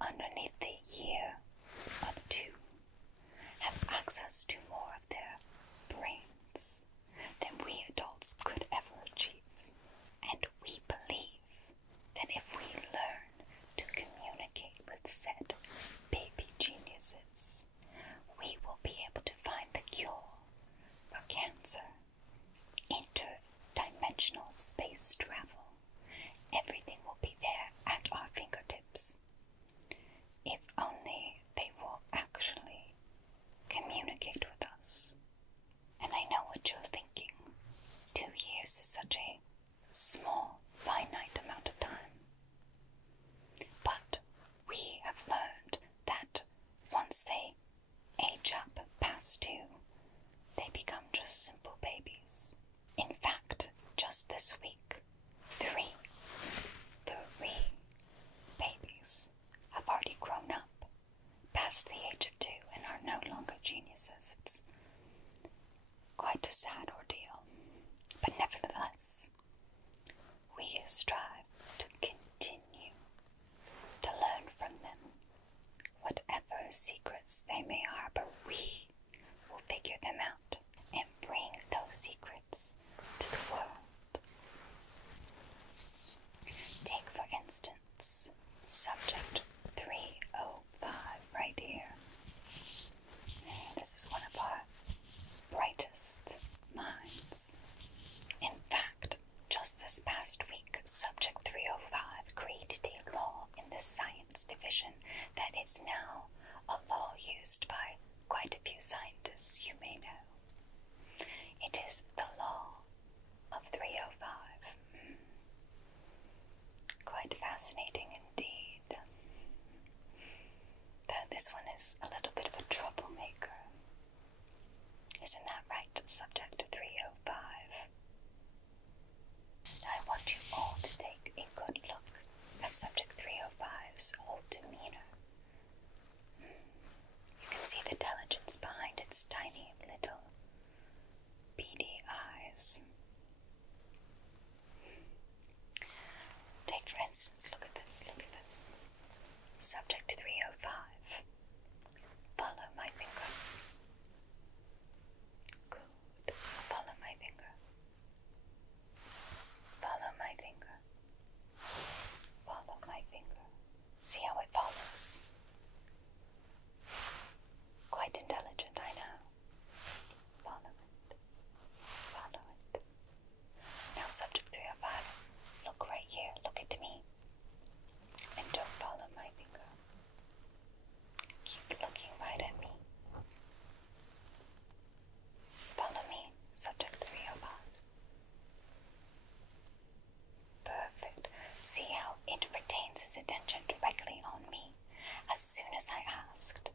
underneath the year of 2 have access to more of their brains than we adults could ever achieve. And we believe that if we learn to communicate with said baby geniuses, we will be able to find the cure for cancer, interdimensional space travel. Everything will be there at our fingertips. If only they will actually communicate with us. And I know what you're thinking. 2 years is such a small, finite amount of time. But we have learned that once they age up past 2, they become just simple babies. In fact, just this week, 3 babies have already grown up past the age of 2 and are no longer geniuses. It's quite a sad ordeal. But nevertheless, we strive to continue to learn from them. Whatever secrets they may harbor, we will figure them out and bring those secrets to the world. Take, for instance, subject 305 right here. This is one of our brightest minds. In fact, just this past week, subject 305 created a law in the science division that is now a law used by quite a few scientists you may know. It is the law of 305. Quite fascinating indeed. Though this one is a little bit of a troublemaker. Isn't that right, subject 305? Now I want you all to take a good look at subject 305's whole demeanor. You can see the intelligence behind its tiny little beady eyes. Take, for instance, look at this. Subject 305. Follow my finger. Good. Follow my finger. Follow my finger. Follow my finger. See how it follows? Quite intelligent, I know. Follow it. Follow it. Now, subject 305, look right here. Look at me. And don't follow my finger. Keep looking right at me. Follow me, subject 305. Perfect. See how it retains its attention directly on me as soon as I asked.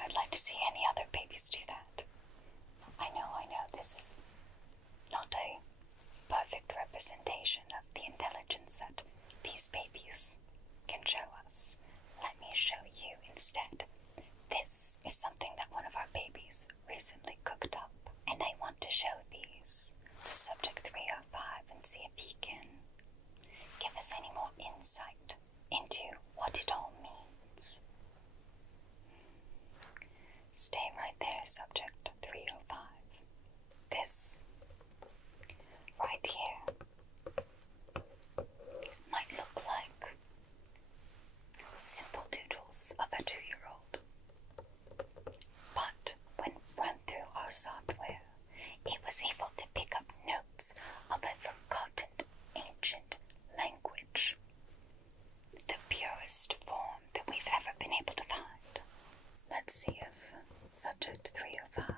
I'd like to see any other babies do that. I know, this is not a perfect representation of the intelligence that these babies can show us. Let me show you instead. This is something that one of our babies recently cooked up, and I want to show these to subject 305 and see if he can give us any more insight into what it all means. Stay right there, subject 305. This right here might look like simple doodles of a 2-year-old. But when run through our software, it was able to pick up notes of a forgotten ancient language. The purest form that we've ever been able to find. Let's see if subject 305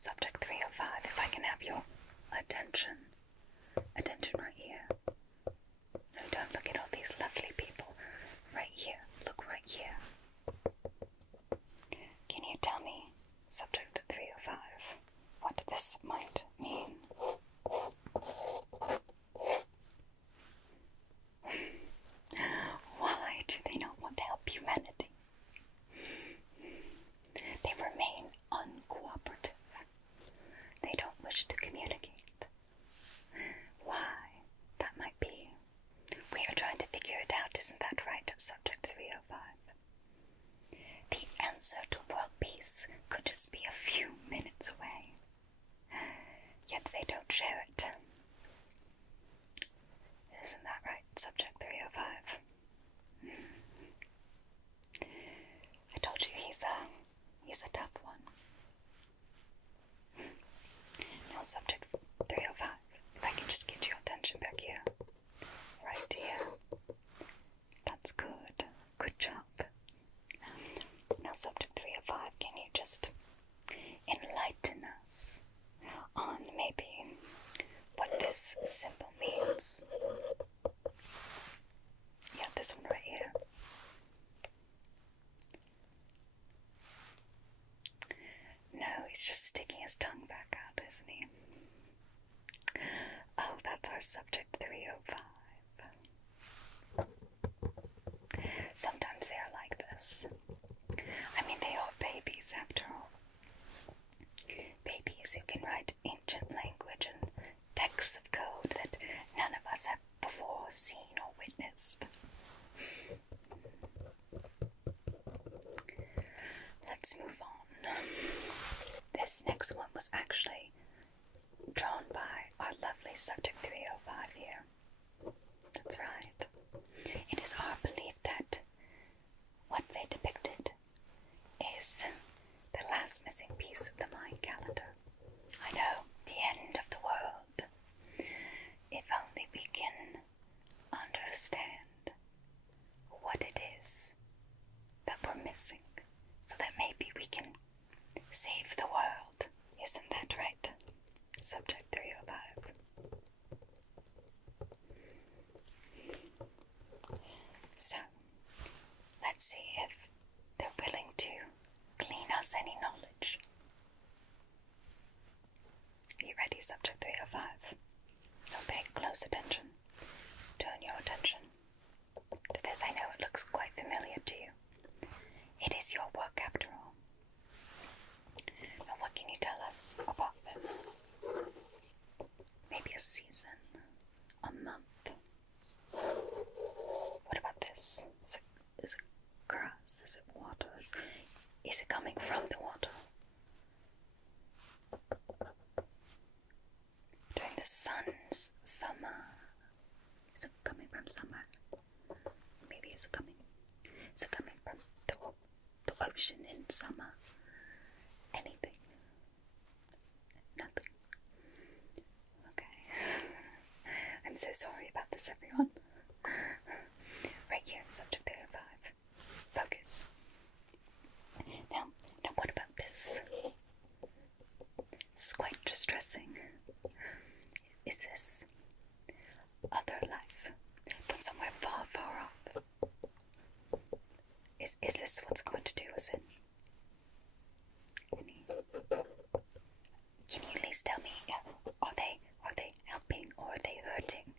subject 305, if I can have your attention. Attention right here. No, don't look at all these lovely people. Right here. Look right here. Can you tell me, subject 305, what this might mean? Why do they not want to help humanity? They remain uncooperative. They don't wish to communicate. Why? That might be. We are trying to figure it out, isn't that right, subject 305? The answer to world peace could just be a few minutes away. Yet they don't share it. Isn't that right, subject 305? I told you he's a tough one. Now, subject 305, if I can just get your attention back here. Right here. That's good. Good job. Now, subject 305, can you just enlighten us on maybe what this symbol means? Yeah, this one right here. No, he's just sticking his tongue back out, isn't he? Oh, that's our subject 305. Sometimes they are like this. I mean, they are babies after all. Babies who can write ancient language and texts of code that none of us have before seen or witnessed. Let's move on. This next one was actually drawn by our lovely subject 305 here. That's right. It is our belief that what they depicted is the last missing piece of the Mayan calendar. I know, the end of the world. If only we can understand what it is that we're missing, so that maybe we can save the world. Isn't that right? Subject 305. So, let's see if they're willing to glean us any knowledge. Are you ready, subject 305? Now pay close attention. Turn your attention to this. I know it looks quite familiar to you. It is your work after all. Now what can you tell us about this? Maybe a season, a month. What about this? Is it grass? Is it water? Is it coming from the water? During the sun's summer. Is it coming from summer? Maybe is it coming from the ocean in summer? Anything? Nothing. Okay. I'm so sorry about this, everyone. Right here, subject 305. Focus. Now what about this? This is quite distressing. Is this other life from somewhere far, far off? Is this what's going to do us in? Can you at least tell me, are they helping or are they hurting?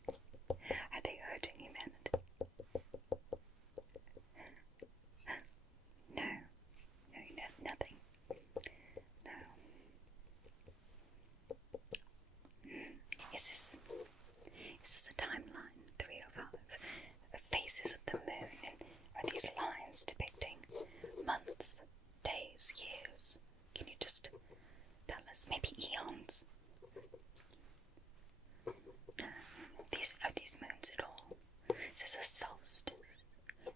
Are they hurting humanity? No, nothing. No. Is this a timeline? 305? The phases of the moon, and are these lines depicting months, days, years? Can you just tell us? Maybe eons? Are these moons at all? Is this a solstice?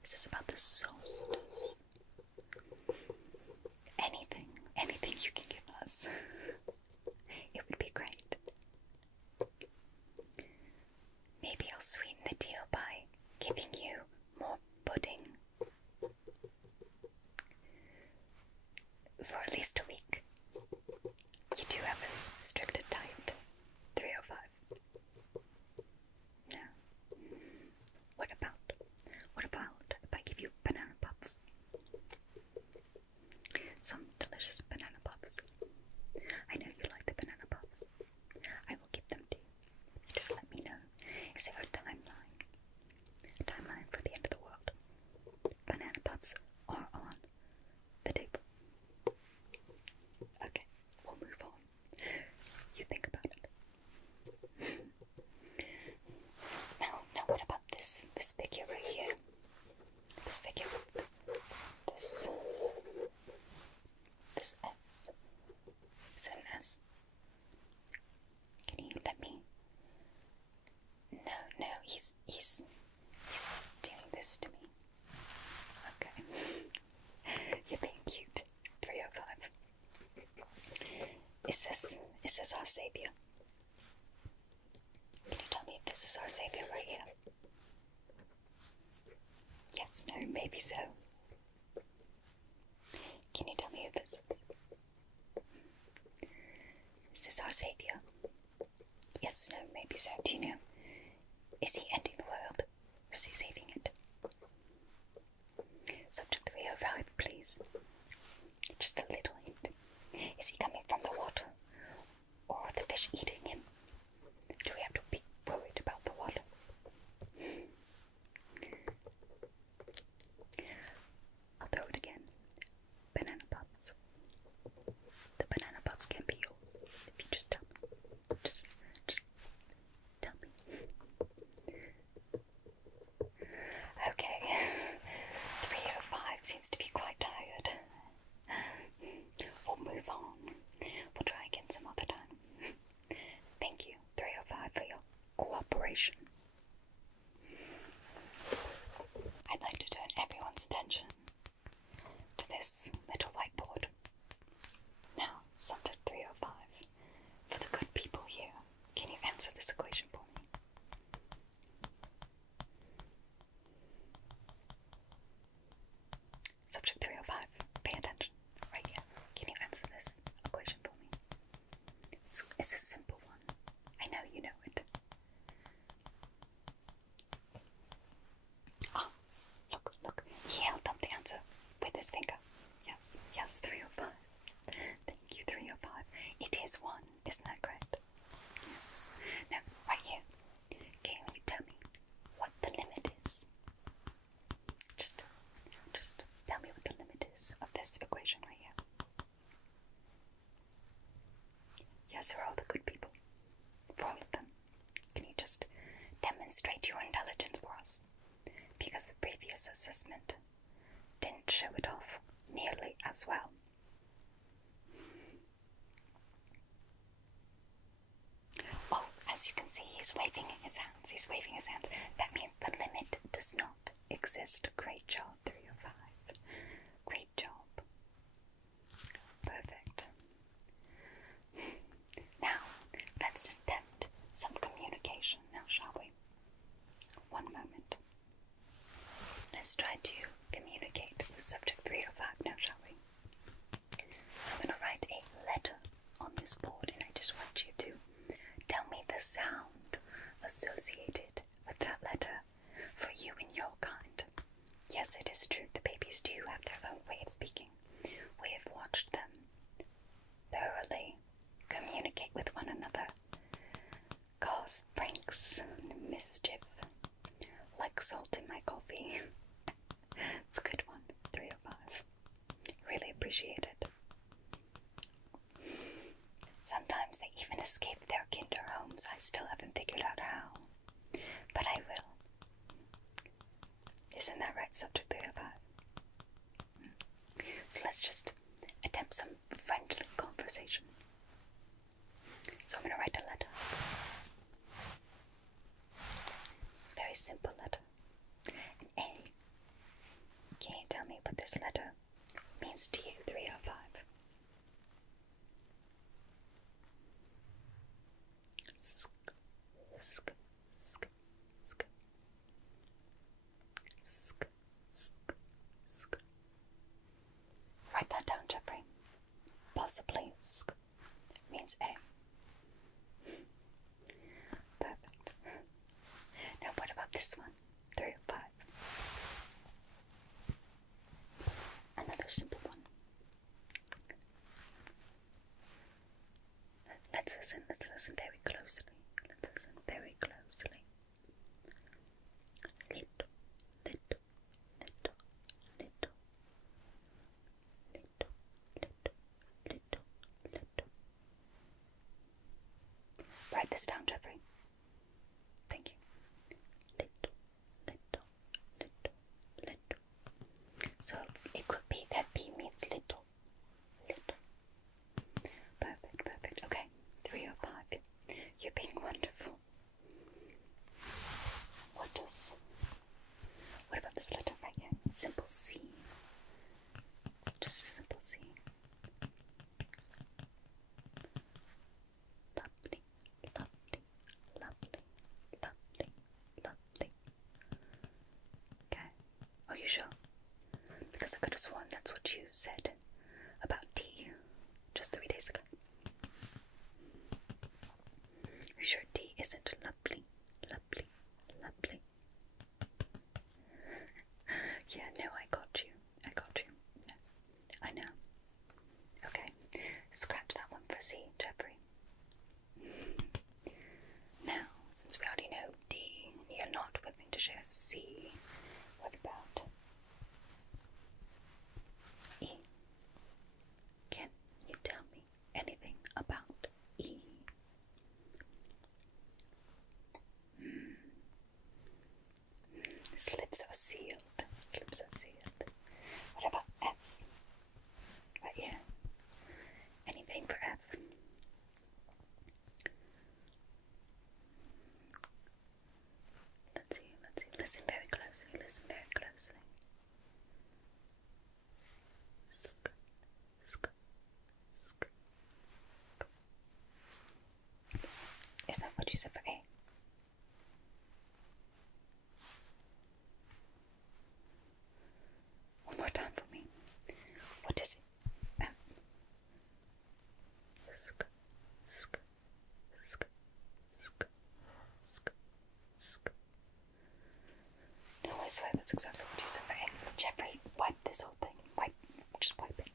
Is this about the solstice? Anything you can give us. It would be great. Maybe I'll sweeten the deal by giving you more pudding for at least a week. You do restricted diet. 305. No. What about if I give you banana puffs? Some delicious banana puffs. I know you like the banana puffs. I will give them to you. Just let me know. Is there a timeline? A timeline for the end of the world? Banana puffs are on the table. Okay, we'll move on. You think about it. Now what about this figure right here? This figure, this S. Is it an S? Can you let me? No, he's doing this to me. Okay. You're being cute. 305. Is this our savior? Can you tell me if this is our savior right here? Yes, no, maybe so. Can you tell me if this is our savior? Yes, no, maybe so. Do you know? Is he ending the world? Or is he saving it? Subject 305, please. Just a little hint. Is he coming from the water? Or are the fish eating him? Do we have to be worried about the water? I'll throw it again. Banana puffs. The banana puffs can be yours if you just tell me. Just tell me. Okay. 305 seems to be quite tired. We'll move on. We'll try again some other time. Thank you, 305, for your cooperation. I'd like to turn everyone's attention to this little whiteboard. Now, subject 305. For the good people here, can you answer this equation for me? Subject 305, pay attention. Right here. Can you answer this equation for me? It's a simple one. I know you know it. Oh, look. He held up the answer with his finger. Yes, 305. Thank you, 305. It is 1, isn't that correct? Yes. Now, right here. Can you tell me what the limit is? Just tell me what the limit is of this equation right here. Yes, for all the good people. For all of them. Can you just demonstrate your intelligence for us? Because the previous assessment didn't show it off nearly as well. Oh, as you can see, he's waving his hands. That means the limit does not exist. Great job, 305. Great job. Perfect. Now, let's attempt some communication now, shall we? One moment. Let's try to communicate with subject 305 now, shall we? I'm going to write a letter on this board, and I just want you to tell me the sound associated with that letter for you and your kind. Yes, it is true, the babies do have their own way of speaking. We have watched them thoroughly communicate with one another, cause pranks and mischief, like salt in my coffee. It's a good one, 305. Really appreciate it. Sometimes they even escape their kinder homes. I still haven't figured out how, but I will. Isn't that right, subject 305? So let's just attempt some friendly conversation. So I'm going to write a letter. Very simple letter. An A. Can you tell me what this letter means to you, 305? Sk, sk, sk, sk. Sk, sk, sk. Write that down, Jeffrey. Possibly sk means A. simple one. Let's listen very closely. Let's listen very closely. Little, little, little, little, little, little, little. Write this down, Jeffrey. Thank you. Little, little, little, little. So it could be that B means little, little. Perfect, perfect. Okay, 3 or 5. You're being wonderful. What about this letter right here? Simple C. Just a simple C. Lovely, lovely, lovely, lovely, lovely. Okay. Are you sure? Because I could have sworn that's what you said about D just 3 days ago. Are you sure D isn't lovely, lovely, lovely? Yeah, no, I got you. I got you. No, I know. Okay, scratch that one for C, Jeffrey. Now, since we already know D, and you're not willing to share C, what about E? Can you tell me anything about E? His lips are sealed. His lips are sealed. What about F? Right here. Anything for F? Let's see, let's see. Listen very closely, listen very closely. Sk, sk, sk. Is that what you said for A? One more time for me. What is it? F. Sk, sk, sk, sk, sk, sk. No, I swear that's exactly what you said for A. Jeffrey, wipe this whole thing. Just wipe it.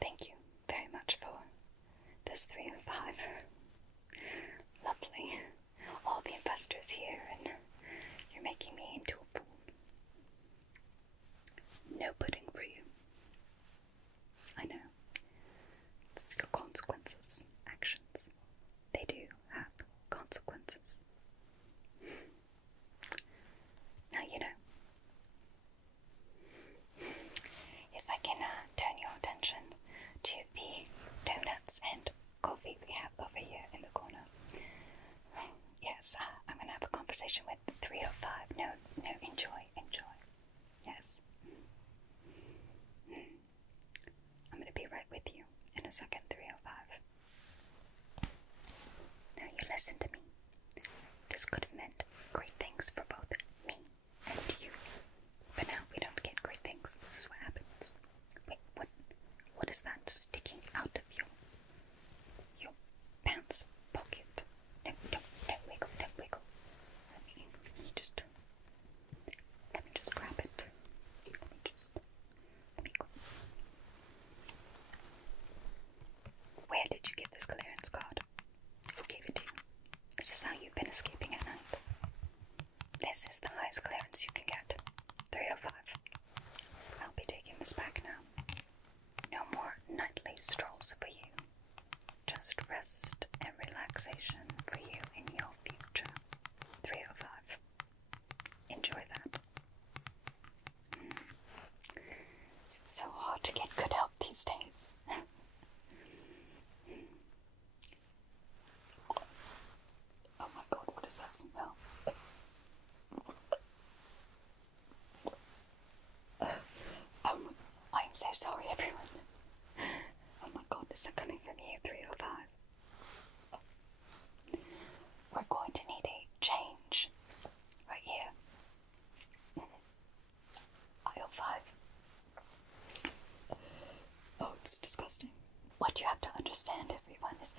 Thank you very much for this 3 and 5. Lovely. All the investors here, and you're making me into a fool. No pudding for you. I know. It's your consequences, actions. They do have consequences. Now you know. If I can turn your attention to the donuts and coffee we have over here in the corner. Yes, I'm going to have a conversation with 3 or 5. No, enjoy. Yes. I'm going to be right with you in a second, 3 or 5. Now you listen to me. This could have meant great things for both me and you. But now we don't get great things. This is what happens. Wait, what is that sticking out of your pants pocket? No, don't wiggle, don't wiggle. Let me just grab it. Let me go. Where did you get this clearance card? Who gave it to you? Is this how you've been escaping at night? This is the highest clearance you can get. 3 or 5. I'll be taking this back now. No more nightly strolls for you. Just rest and relaxation for you in your future. 3 or 5. Enjoy that. It's so hard to get good help these days. Oh my god, what is that smell? I'm so sorry, everyone. Oh my god, is that coming from you, 3 or 5? We're going to need a change. Right here. Aisle 5. Oh, it's disgusting. What you have to understand, everyone, is